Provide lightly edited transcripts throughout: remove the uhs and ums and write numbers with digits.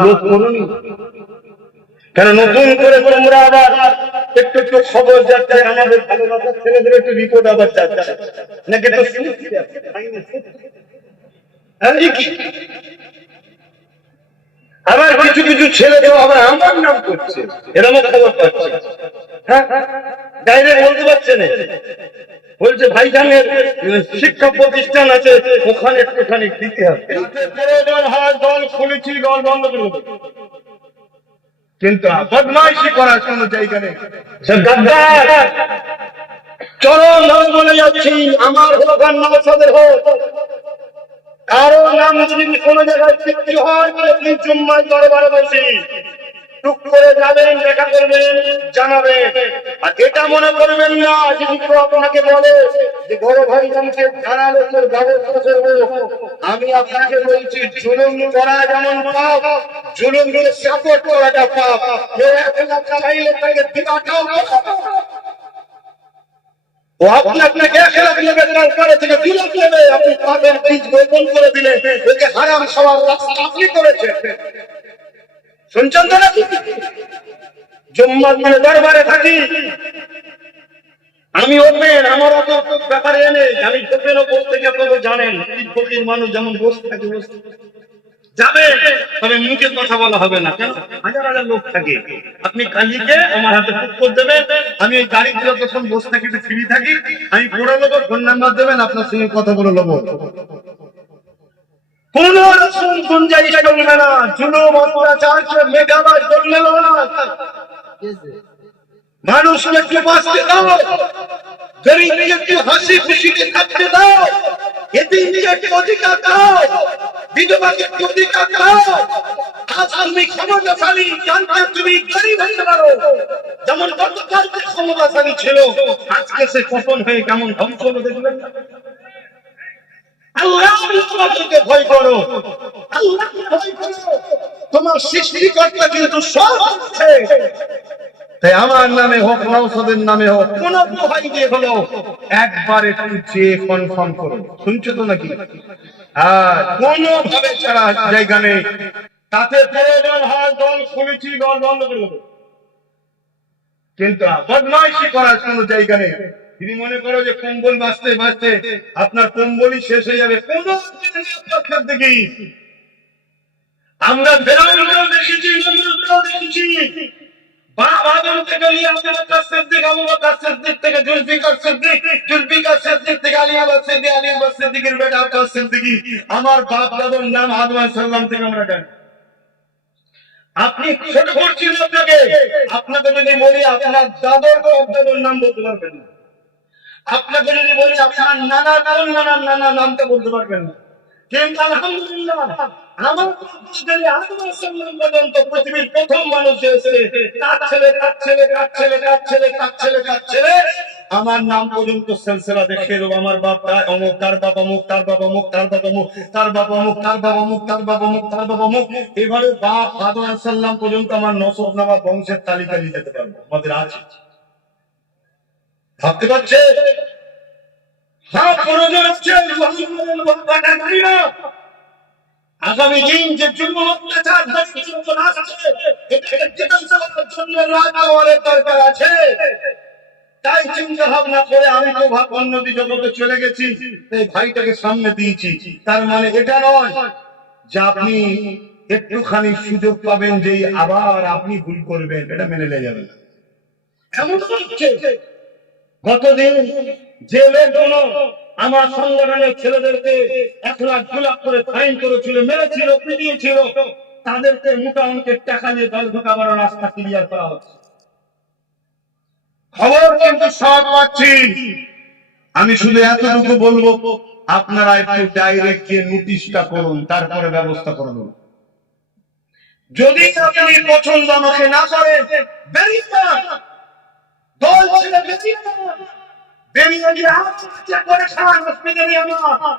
লোক করুন কেন নতুন করে তোমরা আবার একটু একটু খবর যাচ্ছে আমাদের ভালোবাসার ছেলেদের একটু রিপোর্ট আবার যাচ্ছে নাকি একটু আবার কিছু কিছু ছেলে তো আবার আমার নাম করছে এরকম খবর পাচ্ছে হ্যাঁ ডাইরেক্ট বলতে পারছে না বলছে ভাইজানের শিক্ষা প্রতিষ্ঠান আছে ওখানে একটুখানি দিতে হবে দল খুলেছি দল বন্ধ করে দেবো কিন্তু বদমাইশি করার কোন জায়গা নেই চরম নাম বলে যাচ্ছি আমার হোক আর নওশাদের হোক কারো নাম যদি কোনো জায়গায় সৃষ্টি হয় আপনি জুম্মার দরবারে বসি টুক করে যাবেন দেখা করবেন জানাবেন আর এটা মনে করবেন না যদি কেউ আপনাকে বলে যে বড় ভাই আমাকে জানালে তোর ব্যবস্থা করবো আমি আপনাকে বলছি জুলুম করা যেমন পাপ জুলুম করে সাপোর্ট করাটা পাপ কেউ একটা চাইলে তাকে দিবাটাও ও আপনাকে 1 লাখ নেবে তারপরে থেকে 2 লাখ নেবে আপনি পাবেন বীজ বপন করে দিলে ওকে হারাম খাওয়ার রাস্তা আপনি করেছেন শুনছেন তো না জুম্মার মানে দরবারে থাকি আমি ওপেন আমার অত ব্যাপারে নেই আমি ওপেন ওপর থেকে আপনারা জানেন ফকির মানুষ যেমন বসে থাকে যাবে তবে মুখে কথা বলা হবে না কেন হাজার হাজার লোক থাকে আপনি কালিকে আমার হাতে পুকুর দেবেন আমি এই গাড়িগুলো তখন বসে থাকি ফ্রি থাকি আমি পড়ে নেবো ফোন নাম্বার দেবেন আপনার সঙ্গে কথা বলে নেবো কোন রকম গুঞ্জাইশ চলবে না জুলুম অত্যাচার মেঘাবাজ চলবে না মানুষকে একটু বাঁচতে দাও গরিবকে একটু হাসি খুশিতে থাকতে দাও এতিমকে একটু অধিকার দাও বিধবাকে একটু অধিকার দাও আজ তুমি ক্ষমতাশালী জানতে তুমি গরিব হতে পারো যেমন গতকালকে ক্ষমতাশালী ছিল আজকে সে পতন হয়ে কেমন ধ্বংস হলো দেখবেন না আল্লাহকে ভয় করো আল্লাহকে ভয় করো তোমার সৃষ্টিকর্তা কিন্তু সব আছে তাই আমার নামে হোক নওশাদের নামে হোক কোন দোহাই দিয়ে হলো একবার একটু চেয়ে কনফার্ম করুন শুনছো তো নাকি আর কোনো ভাবে ছাড়া জায়গা নেই তাতে প্রয়োজন হয় দল খুলেছি দল বন্ধ করে দেবো কিন্তু বদমাইশি করার কোনো জায়গা নেই তিনি মনে করো যে কম্বল বাঁচতে বাঁচতে আপনার কম্বলই শেষ হয়ে যাবে কোন দেখি আমরা ফেরাউনকেও দেখেছি নমরুদকেও দেখেছি আদম থেকে আবু বকর সিদ্দিক আবু বকর সিদ্দিক থেকে জুলফিকার সিদ্দিক জুলফিকার সিদ্দিক থেকে আলী আবার সিদ্দিক আলী আবার সিদ্দিকের বেটা আব্বাস সিদ্দিকী আমার বাপ দাদার নাম আদম আলাইহিস সালাম থেকে আমরা জানি আপনি ছোট করছেন আপনাকে যদি বলি আপনার দাদার নাম বলতে পারবেন না আপনাকে যদি বলি আপনার নানার নামটা বলতে পারবেন না কিন্তু আলহামদুলিল্লাহ আমার পৃথিবীর প্রথম মানুষ আমার নাম পর্যন্ত সিলসিলা দেখিয়ে দেবো আমার বাবা অমুক তার বাবা মুখ তার বাবা মুখ তার বাবা মুখ তার বাবা মুখ তার বাবা মুখ তার বাবা মুখ তার বাবা মুখ এইভাবে বাপ আদম আলাইহিস সালাম পর্যন্ত আমার নসবনামা বংশের তালিকা নিয়ে যেতে পারবো আমাদের আছে ভাবতে পারছে হ্যাঁ প্রয়োজন হচ্ছে আগামী দিন যে জুলুম অত্যাচার দরকার আছে তাই চিন্তা ভাবনা করে আমি তো অন্যদিকে জগতে চলে গেছি এই ভাইটাকে সামনে দিয়েছি তার মানে এটা নয় যে আপনি একটুখানি সুযোগ পাবেন যে আবার আপনি ভুল করবেন এটা মেনে নেওয়া যাবে না এমন হচ্ছে গতদিন যে লোকগুলো আমার সংগঠনের ছেলেদেরকে 1 লাখ 2 লাখ করে ফাইন করেছিল মেরেছিল পিটিয়েছিল তাদেরকে মোটা অঙ্কের টাকা দিয়ে দল ঢোকাবার রাস্তা ক্লিয়ার করা হচ্ছে খবর কিন্তু সব পাচ্ছি আমি শুধু এতটুকু বলবো আপনারা একটু ডাইরেক্ট গিয়ে নোটিশটা করুন তারপরে ব্যবস্থা করুন যদি আপনি পছন্দ আমাকে না করেন বেরিয়ে যান দল ছেড়ে বেরিয়ে যান বেরিয়ে গিয়ে আত্মহত্যা করে খান হসপিটালে আমার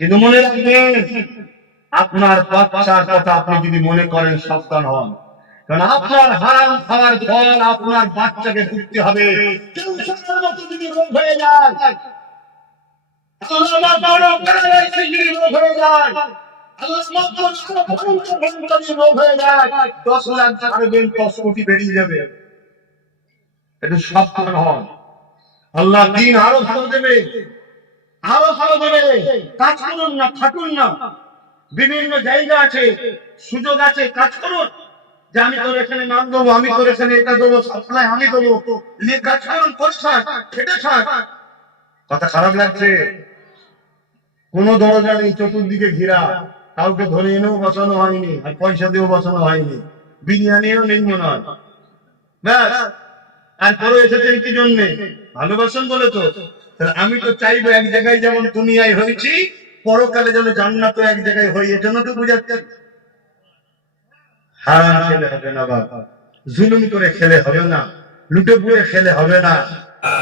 কিন্তু মনে রাখবেন আপনার বাচ্চার কথা আপনি যদি মনে করেন সাবধান হন কারণ আপনার হারাম খাওয়ার ফল আপনার বাচ্চাকে ভুগতে হবে ক্যান্সারের মতো যদি রোগ হয়ে যায় রোগ হয়ে যায় আল্লাহ ভয়ঙ্কর রোগ হয়ে যায়, 10 লাখ ছাড়বেন, 10 কোটি বেরিয়ে যাবে। একটু সাবধান হন, আল্লাহ দিন আরো ভালো দেবে, আরো ভালো দেবে। কাজ করুন না, থাকুন না। বিভিন্ন জায়গা আছে, সুযোগ আছে, কাজ করুন। যে আমি তোর এখানে নাম দেবো, আমি তোর এখানে এটা দেবো, সাপ্লাই আমি দেবো, নিয়ে কাজ করুন, করছান, খেটে থাক। কথা খারাপ লাগছে? কোন দরজা নেই, চতুর্দিকে ঘেরা, কাউকে ধরে এনেও বসানো হয়নি, আর পয়সা দিয়েও বসানো হয়নি, বিরিয়ানিও নেই মনে হয়। ব্যাস, আর পরে এসেছেন কি জন্যে? ভালোবাসেন বলে তো। আমি তো চাইবো এক জায়গায় যেমন দুনিয়ায় হয়েছি, পরকালে যেন জান্নাত এক জায়গায় হই, এজন্য তো বুঝাচ্ছে। হারাম খেলে হবে না বাবা, জুলুম করে খেলে হবে না, লুটে পুড়ে খেলে হবে না।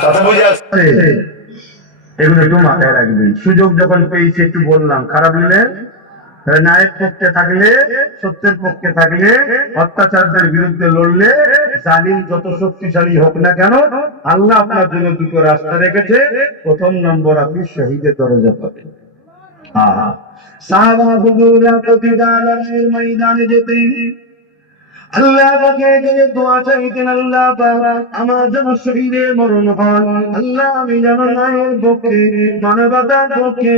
কথা বুঝে আসছে? এগুলো একটু মাথায় রাখবেন। সুযোগ যখন পেয়েছি একটু বললাম, খারাপ নিলেন? ন্যায়ের পক্ষে থাকলে, সত্যের পক্ষে থাকলে, অত্যাচারদের বিরুদ্ধে লড়লে, জালিম যত শক্তিশালী হোক না কেন, আল্লাহ আপনার জন্য দুটো রাস্তা রেখেছে। প্রথম নম্বর, আপনি শহীদের দরজা পাবেন। সাহাবা হুজুররা প্রতিটা লড়াইয়ের ময়দানে যেতেন, আল্লাহ পাকে গিয়ে দোয়া চাইতেন, আল্লাহ পাক আমার যেন শহীদের মরণ হয়। আল্লাহ আমি যেন ন্যায়ের পক্ষে, মানবতার পক্ষে,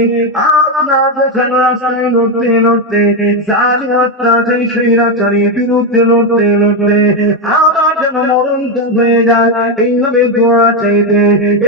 আপনার যখন রাস্তায় লড়তে লড়তে জালিম অত্যাচারী স্বৈরাচারীর বিরুদ্ধে লড়তে লড়তে আমার যেন মরণটা হয়ে যায়, এইভাবে দোয়া চাইতে।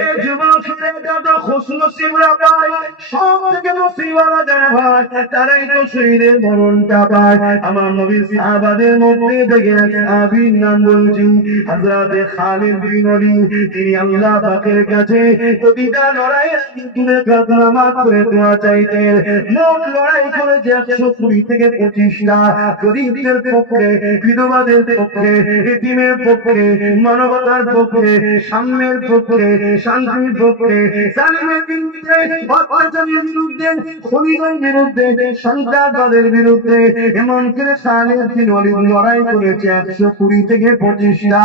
এই যুবকেরা যত খুশনসিবরা পায়, সব থেকে নসিবওয়ালা যারা হয়, তারাই তো শহীদের মরণটা পায়। আমার নবীর সাহাবাদের মধ্যে থেকে সাহাবীর নাম বলছি হযরত খালিদ বিন ওয়ালিদ। তিনি আল্লাহ পাকের কাছে প্রতিটা লড়াইয়ের দিনে কাতরামাত করে দোয়া চাইতেন। মোট লড়াই করেছে 120 থেকে 25টা। গরীবদের পক্ষে, বিধবাদের পক্ষে, এতিমের পক্ষে, মানবতার পক্ষে, সাম্যের পক্ষে, শান্তির পক্ষে, জালিমের বিরুদ্ধে, অত্যাচারের বিরুদ্ধে, খুনিদের বিরুদ্ধে, সন্ত্রাসবাদের বিরুদ্ধে। এমন করে খালিদ বিন ওয়ালিদ লড়াই করেছে 120 থেকে 25টা।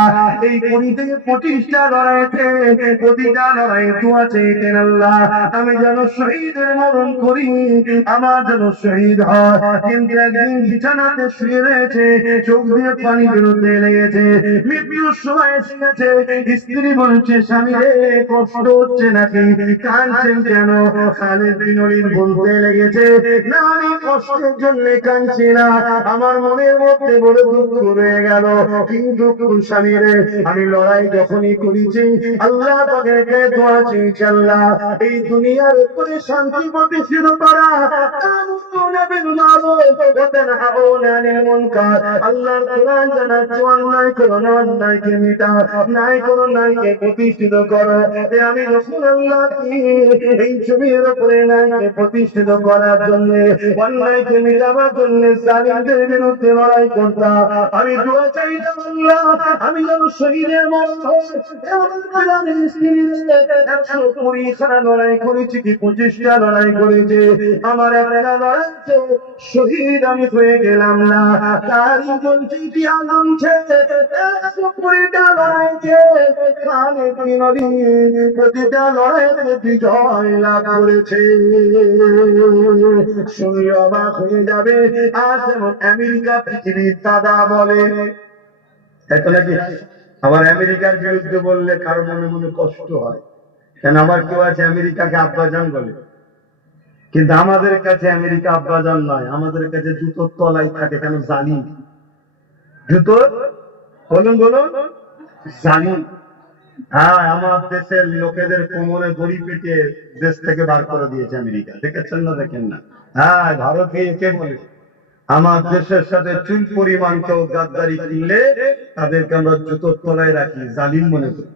এই 20 থেকে 25টা লড়াইতে প্রতিটা লড়াই দোয়া চাইতেন, আল্লাহ আমি যেন শহীদের মরণ করি, আমার যেন শহীদ হয়। কিন্তু একদিন বিছানাতে শুয়ে রয়েছে, চোখ দিয়ে পানি বেরোতে লেগেছে, মৃত্যুর সময় এসে গেছে। স্ত্রী বলছে, স্বামী রে কষ্ট হচ্ছে নাকি, কাঁদছেন কেন? খালিদ বিন ওয়ালিদ বলতে লেগেছে, না আমি কষ্টের জন্য কাঁদছি না, আমার মনের মধ্যে বড় দুঃখ রয়ে গেল। কিন্তু স্বামী রে, আমি লড়াই যখনই করেছি, আল্লাহ পাকের কাছে দোয়া চেয়েছি, আল্লাহ এই দুনিয়ার উপরে শান্তি প্রতিষ্ঠিত করা, আল্লাহর কোরআন জানাচ্ছে, অন্যায় করো না, অন্যায়কে মিটাও, ন্যায় করো, ন্যায়কে প্রতিষ্ঠিত করো। আমি যখন আল্লাহ এই জমির উপরে ন্যায়কে প্রতিষ্ঠিত করার জন্য, অন্যায়কে মিটাবার জন্য জালিমদের বিরুদ্ধে লড়াই করতাম, আমি দোয়া চাইতাম, আল্লাহ আমি যেন শহীদের মরণ হয়। 120খানা লড়াই করেছি কি 25টা লড়াই করেছে, আমার একটা লড়াইতে শহীদ আমি হয়ে গেলাম না, তারই বলছি কি আনন্দে 120টা লড়াইতে খালিদ বিন ওয়ালিদ প্রতিটা লড়াইতে বিজয় লাভ করেছে। শুনে অবাক হয়ে যাবে, আজ যেমন আমেরিকা পৃথিবীর দাদা বলে, তাই তো নাকি? আবার আমেরিকার বিরুদ্ধে বললে কারো মনে মনে কষ্ট হয়, কেন আবার কেউ আছে আমেরিকাকে আব্বাজান বলে। কিন্তু আমাদের কাছে আমেরিকা আব্বাজান নয়, আমাদের কাছে জুতোর তলায় থাকে। কেন? জালিম। জুতোর বলুন বলুন জালিম। হ্যাঁ, আমার দেশের লোকেদের কোমরে দড়ি পেটিয়ে দেশ থেকে বার করে দিয়েছে আমেরিকা, দেখেছেন না? দেখেন না? হ্যাঁ, ভারতে একে বলে আমার দেশের সাথে চুল পরিমাণ কেউ গাদ্দারি করলে তাদেরকে আমরা জুতোর তলায় রাখি, জালিম মনে করি।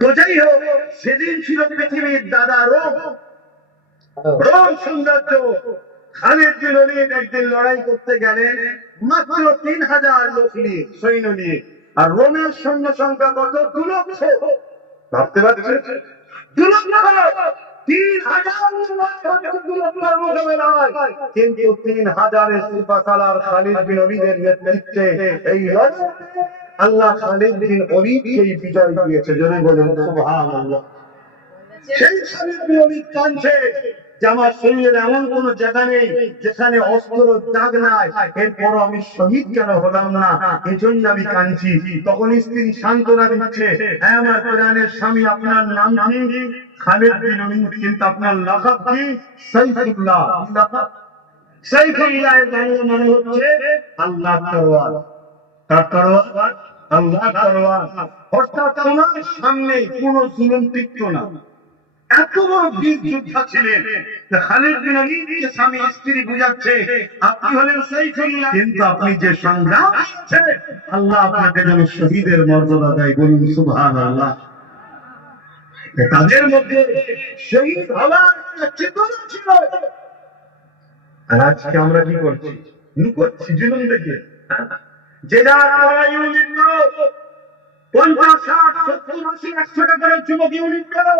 তো যাই হোক, সেদিন ছিল পৃথিবীর দাদা রোম, রোম সাম্রাজ্য। খালিদ বিন ওয়ালিদ একদিন লড়াই করতে গেলেন মাত্র 3000 লোক নিয়ে, সৈন্য নিয়ে। আর রোমের সৈন্য সংখ্যা কত? 2 লক্ষ। ভাবতে পারছেন? 2 লক্ষ। 3000 কিন্তু 3000 সিপাহসালার খালিদ বিন ওয়ালিদের নেতৃত্বে এই লড়াই আল্লাহ খালিদ বিন ওয়ালিদকেই বিজয় দিয়েছে। জোরে বলুন সুবহানাল্লাহ। সেই খালিদ বিন ওয়ালিদ কাঁদছে, যে আমার শরীরের এমন কোন জায়গা নেই যেখানে অস্ত্র দাগ নাই, এরপর আমি শহীদ কেন হলাম না, এজন্য আমি কাঁদছি। তখন স্ত্রী সান্ত্বনা দিচ্ছে, হ্যাঁ আমার প্রাণের স্বামী, আপনার নাম কি? খালিদ বিন ওলীদ, কিন্তু আপনার লাকাব কি? সাইফুল্লাহ। লাকাব সাইফুল্লাহ এর মানে হচ্ছে আল্লাহ তরোয়ার। কার তরোয়ার? আল্লাহ তরোয়ার। অর্থাৎ তোমার সামনে কোন জুলুম টিকতো না। এত বড় বীর যোদ্ধা ছিলেন। খালিদ বিন ওলীদকে স্বামী স্ত্রী বুঝাচ্ছে, আপনি হলেন সাইফুল্লাহ, কিন্তু আপনি যে সংগ্রাম করেছেন, আল্লাহ আপনাকে যেন শহীদের মর্যাদা দেয়। বলুন সুবহানাল্লাহ। তাদের মধ্যে শহীদ হওয়ার একটা চেতনা ছিল। আর আজকে আমরা কি করছি? লুকোচ্ছি জুলুম দেখে। যে যার পাড়ায় ইউনিট করো, 50, 60, 70, 80, 100 টাকা করে যুবক ইউনিট করো।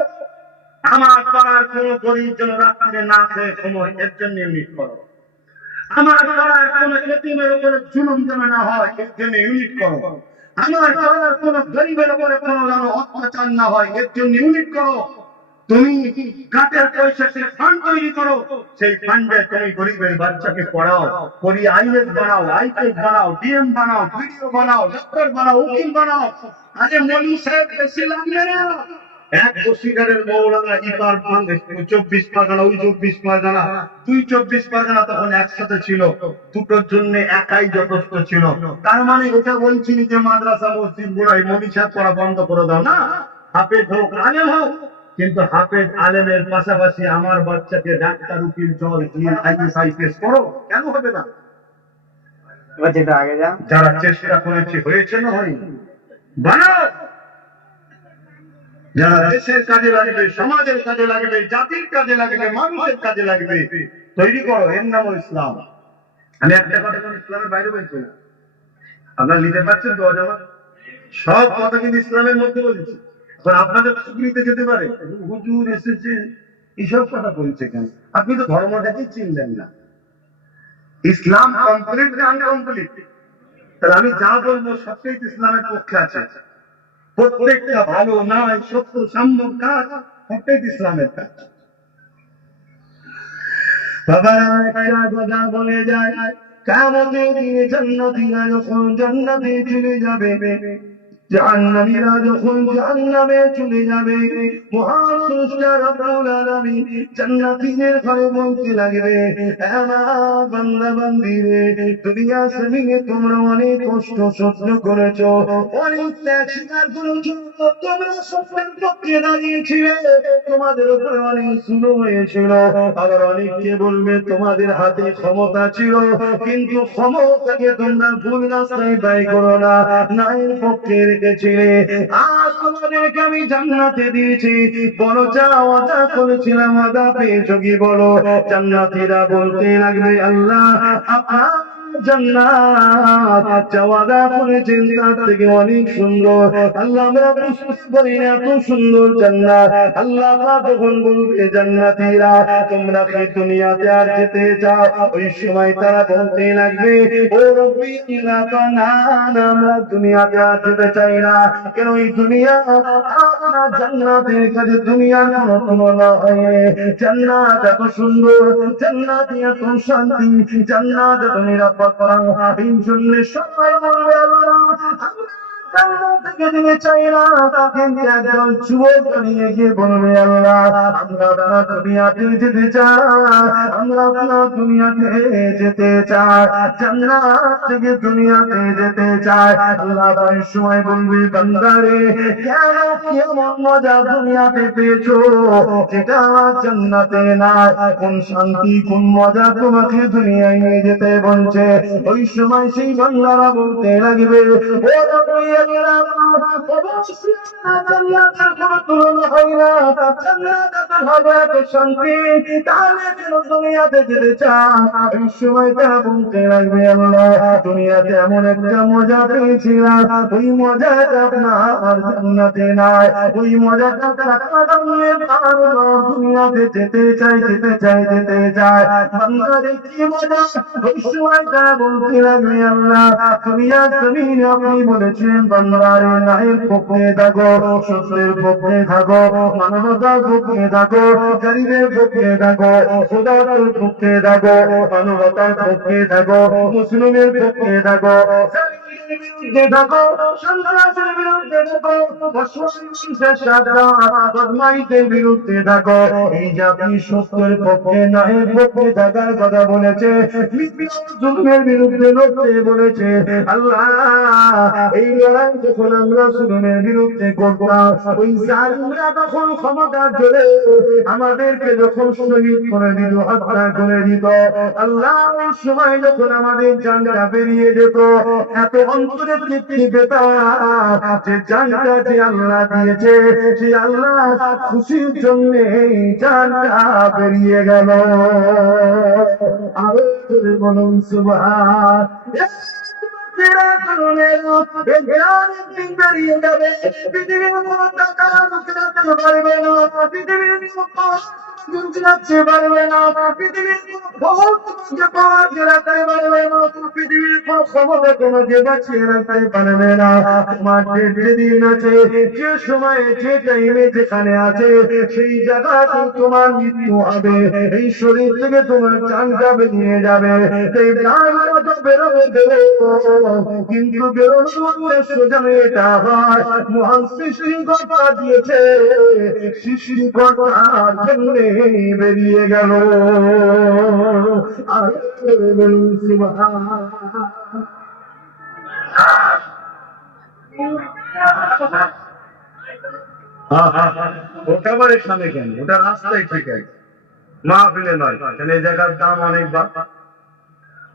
আমার পাড়ার কোন গরিব যেন রাত্রে না খেয়ে সময়, এর জন্য ইউনিট করো। আমার পাড়ার কোন এতিমের উপরে জুলুম যেন না হয়, এর জন্য ইউনিট করো। আমার পাড়ার কোন গরিবের উপরে কোন যেন অত্যাচার না হয়, এর জন্য ইউনিট করো। তুমি কাটের পয়সা সে ফান্ড তৈরি করো, সেই ফান্ডে তুমি গরিবের বাচ্চাকে পড়াও, পড়িয়ে আইএস বানাও, আইপিএস বানাও, ডিএম বানাও, ভিডিও বানাও, ডাক্তার বানাও, উকিল বানাও। আরে মৌলভী সাহেব বেশি লাগবে না। এক বসিরহাটের মৌলানা ইপার 24 পরগনা, ওই 24 পরগনা, 24 পরগনা তখন একসাথে ছিল, দুটোর জন্য একাই যথেষ্ট ছিল। তার মানে এটা বলছিনি যে মাদ্রাসা মসজিদ গুলাই মৌলভী সাহেব পড়া বন্ধ করে দাও না, হাফেজ হোক আলেম হোক, কিন্তু হাফেজ আলেমের পাশাপাশি আমার বাচ্চাকে ডাক্তার, উকিল, জজ, জিএম, আইএস, আইপিএস করো। কেন হবে না? যারা চেষ্টা করেছে হয়েছে না হয়নি? বানাও। যারা দেশের কাজে লাগবে, সমাজের কাজে লাগবে, জাতির কাজে লাগবে, মানুষের কাজে লাগবে, তৈরি করো। এর নাম ইসলাম। আমি একটা কথা ইসলামের বাইরে বলছি না, আপনারা নিতে পারছেন তো? অজামা সব কথা কিন্তু ইসলামের মধ্যে বলেছি। আপনাদের চাকরিতে যেতে পারে, হুজুর এসেছে এইসব কথা বলছে কেন? আপনি তো ধর্মটাকে চিনলেন না। ইসলাম কমপ্লিট না আনকমপ্লিট? তাহলে আমি যা বলবো সবটাই ইসলামের পক্ষে আছে। প্রত্যেকটা ভালো নয়, সত্য, সাম্য কাজ সবটাই ইসলামের কাজ। বাবা একটা কথা বলে যায়, কিয়ামতের দিনে জান্নাতীরা যখন জান্নাতে চলে যাবে, জাহান্নামীরা যখন জাহান্নামে চলে যাবে, মহান স্রষ্টা রব্বুল আলামিন জান্নাতীদের ঘরে বলতে লাগবে, আমার বান্দা বান্দীরে, দুনিয়া জমিনে তোমরা অনেক কষ্ট সহ্য করেছো, অনেক ত্যাগ স্বীকার করেছো, তোমরা সত্যের পক্ষে দাঁড়িয়েছিলে, তোমাদের উপরে অনেক জুলুম হয়েছিল। আবার অনেককে বলবে তোমাদের হাতে ক্ষমতা ছিল, কিন্তু ক্ষমতাকে তোমরা ভুল রাস্তায় ব্যয় করো না, ন্যায়ের পক্ষে রেখেছিলে। আজ তোমাদেরকে আমি জান্নাতে দিয়েছি, বলো যা ওয়াদা করেছিলাম ওয়াদা পেয়েছো কি বলো? জান্নাতীরা বলতে লাগবে, আল্লাহ আপনার জান্নাত যা ওয়াদা করেছেন তার থেকে অনেক সুন্দর। আল্লাহ আমরা বুঝতে পারি না এত সুন্দর জান্নাত। আল্লাহ তখন বলবে, জান্নাতীরা তোমরা কি দুনিয়াতে আর যেতে চাও? ওই সময় তারা বলতে লাগবে, ও রব্বি না, আমরা দুনিয়াতে আর যেতে চাই না। কেন? এই দুনিয়া আপনার জান্নাতের কাছে দুনিয়ার কোনো তুলনা হয়। জান্নাত এত সুন্দর, জান্নাত এত শান্তি, জান্নাত এত নিরাপত্তা। এই জন্য সবাই বলবে, আল্লাহ আমরা জান্নাত থেকে যেতে চাই না। কিন্তু একজন যুবক নিয়ে গিয়ে বলবে, আল্লাহ আমরা আপনার দুনিয়াতে যেতে চাই, আমরা আপনার দুনিয়াতে যেতে চাই, জান্নাত থেকে দুনিয়াতে যেতে চাই। আল্লাহ ওই সময় বলবে, বান্দারে কেন কেমন মজা দুনিয়াতে পেয়েছো যেটা জান্নাতে নাই? কোন শান্তি, কোন মজা তোমাকে দুনিয়ায় নিয়ে যেতে বলছে? ওই সময় সেই বান্দারা বলতে লাগবে, ও রব্বি আল্লাহ অবশ্যই জান্নাতের কোনো তুলনা হয় না, জান্নাত এত ভালো, এত শান্তি, তাহলে কেন দুনিয়াতে যেতে চান? ওই সময় তারা বলতে লাগবে, আল্লাহ দুনিয়াতে এমন একটা মজা পেয়েছিলাম, ওই মজাটা আপনার জান্নাতে নাই, ওই মজাটা টাকা নিয়ে পারবো না, দুনিয়াতে যেতে চাই, যেতে চাই, যেতে চাই। বান্দারে কি মজা? ওই সময় তারা বলতে লাগবে, আল্লাহ দুনিয়ার জমিনে আপনি বলেছেন ইমানদারি ন্যায়ের পক্ষে থাকো, সত্যের পক্ষে থাকো, মানবতার পক্ষে থাকো, গরিবের পক্ষে থাকো, খোদার পক্ষে থাকো, মানবতার পক্ষে থাকো, মুসলিমের পক্ষে থাকো, বিরুদ্ধে থাকো, সন্ত্রাসের বিরুদ্ধে থাকো, অসহিষ্ণুতার সাথে বদমাইশের বিরুদ্ধে থাকো। এই যে আপনি সত্যের পক্ষে ন্যায়ের পক্ষে থাকার কথা বলেছে, জুলুমের বিরুদ্ধে লড়তে বলেছে। আল্লাহ, এই লড়াই যখন আমরা জুলুমের বিরুদ্ধে করতাম, ওই জালিমরা তখন ক্ষমতার জোরে আমাদেরকে যখন শহীদ করে দিত, হত্যা করে দিত, আল্লাহ ওই সময় যখন আমাদের জানটা বেরিয়ে যেত, এত অন্তরে তৃপ্তি পেতাম যে জানটা যে আল্লাহ দিয়েছে, সে আল্লাহ খুশির জন্য জানটা বেরিয়ে গেল। আরো জোরে বলুন সুবহান। বেরিয়ে যাবে পৃথিবীর কোনো টাকা লুকাতে পারবে না, পৃথিবীর গুজরাতে পারবে না, পৃথিবীর কোনো খবর তোমাকে পাওয়াতে রাখতে পারবে না, পৃথিবীর কোনো ক্ষমতা তোমাকে বাঁচিয়ে রাখতে পারবে না। তোমার যেদিন আছে, যে সময়ে, যে টাইমে যেখানে আছে, সেই জায়গাতে তোমার মৃত্যু হবে। এই শরীর থেকে তোমার জানটা বেরিয়ে যাবে। এই জানটা তো বেরোবে বেরোবো, কিন্তু বেরোনোর উদ্দেশ্য যেন এটা হয়, মহান সৃষ্টিকর্তা দিয়েছে, সৃষ্টিকর্তার জন্য বেরিয়ে গেল। আর বলুন সুবহান। ওটা আবার এখানে কেন? ওটা রাস্তায় ঠিক আছে, মাহফিলে নয়। কেন এই জায়গার দাম অনেক বা,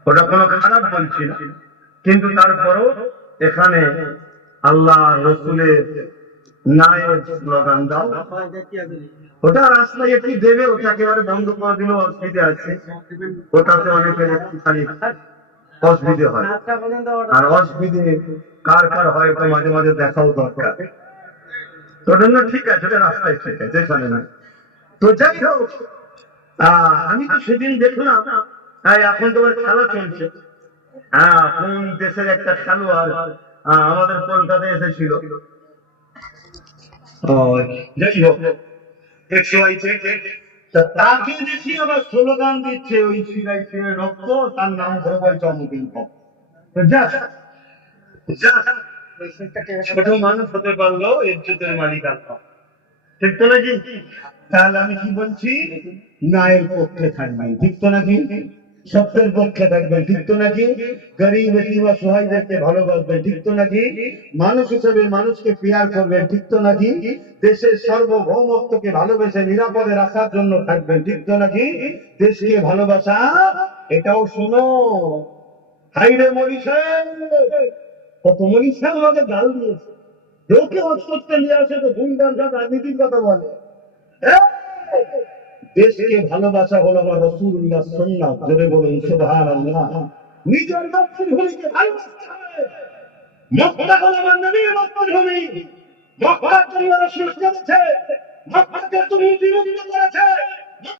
ওটা কোনো খারাপ বলছি না, কিন্তু তারপরও এখানে আল্লাহ রসুলের নায়ের স্লোগান দাও, ওটা রাস্তায় একটু দেবে, ওটা একেবারে বন্ধ করে দিলেও অসুবিধা আছে। ওটাতে অনেকের একটুখানি অসুবিধে হয়, আর অসুবিধে কার কার হয় ওটা মাঝে মাঝে দেখাও দরকার। তোর জন্য ঠিক আছে, ওটা রাস্তায় ঠিক আছে, এখানে না। তো যাই হোক, আমি তো সেদিন দেখলাম, এখন তোমার খেলা চলছে, কোন দেশের একটা খেলোয়াড় আমাদের কলকাতায় এসেছিল। যাই হোক, তাকে দেখি আবার স্লোগান দিচ্ছে, ওই শিরায় শিরে রক্ত, তার নাম ধরে বলছে অমুকিন হক। ছোট মানুষ হতে পারলো ইজ্জতের মালিক আল্লাহ, ঠিক তো নাকি? তাহলে আমি কি বলছি, ন্যায়ের পক্ষে থাকবেন, ঠিক তো নাকি? সত্যের পক্ষে থাকবেন, ঠিক তো নাকি? গরিব এতিম অসহায়দেরকে ভালোবাসবেন, ঠিক তো নাকি? মানুষ হিসেবে মানুষকে পিয়ার করবেন, ঠিক তো নাকি? দেশের সার্বভৌমত্বকে ভালোবেসে নিরাপদে রাখার জন্য থাকবেন, ঠিক তো নাকি? দেশকে ভালোবাসা, এটাও শোনো। হাইরে মরিষে, কত মরিষে আমাকে গাল দিয়েছে, লোকে অস্ত্র নিয়ে আসে তো গুণগান রাজনীতির কথা বলে। দেশকে ভালোবাসা হলো আমার রাসূলুল্লাহ সুন্নাত, জোরে বলুন সুবহানাল্লাহ। নিজের মাতৃভূমিকে ভালোবাসতে হবে। মক্কা হলো আমার নবীর মাতৃভূমি, মক্কার জন্য রাসূল এসেছে, মক্কাকে তুমি বিরোধিতা করেছে,